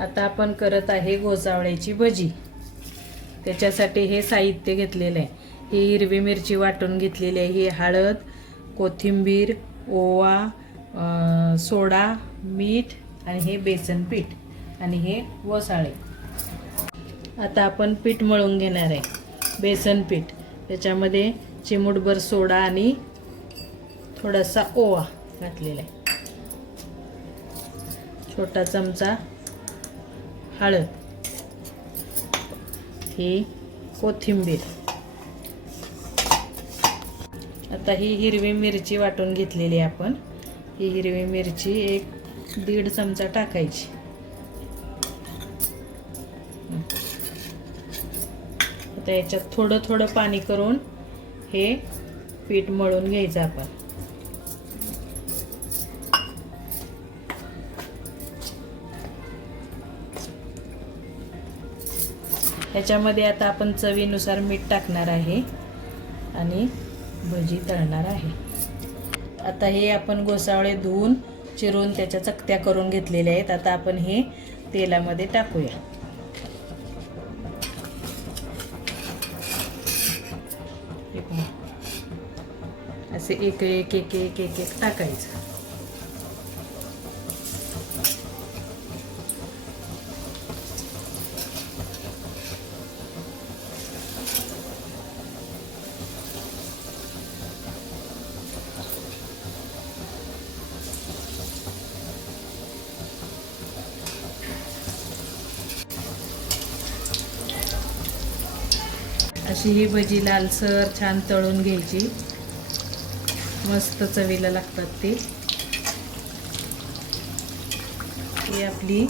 आता आपण करत आहे गोसावळ्याची भजी. त्याच्यासाठी हे साहित्य घेतलेलं आहे. ही हिरवी मिरची वाटून घेतलेली आहे. ही हळद कोथिंबीर ओवा सोडा मीठ आणि हे बेसन पीठ आणि हे वसाळे आता आपण पीठ मळून घेणार आहे. बेसन पीठ. त्याच्यामध्ये चिमूटभर सोडा आणि थोडासा ओवा घातलेला आहे. छोटा चमचा हळद ही कोथिंबीर. आता ही हिरवी मिरची वाटून घेतलेली आहे आपण. ही हिरवी मिरची एक दीड चमचा टाकायची. आता याच्यात थोडं थोडं पाणी करून हे पीठ मळून घ्यायचं आपण. ह्याच्यामध्ये आता आपण चवीनुसार मीठ टाकणार आहे आणि भजी तळणार आहे. आता हे आपण गोसावळे धुवून चिरून त्याच्या चकत्या करून घेतलेल्या आहेत. आता आपण हे तेलामध्ये टाकूया. असे एक एक एक एक एक एक टाकायचं. अशी ही भजी लालसर छान तळून घ्यायची. मस्त चवीला लागतात ते. ही आपली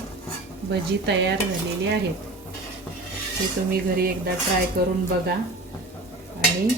भजी तयार झालेली आहेत. ती तुम्ही घरी एकदा ट्राय करून बघा.